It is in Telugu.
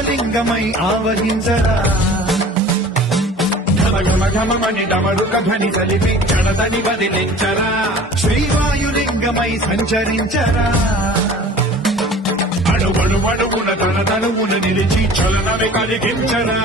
ఆకాశలింగమై ఆవహించరా ఘమఘమని డమరుక ధ్వని కలిపి జడదని వదిలించరా శ్రీవాయులింగమై సంచరించరా అడుగడుగున తన తనువును నిలిచి చలనమే కలిగించరా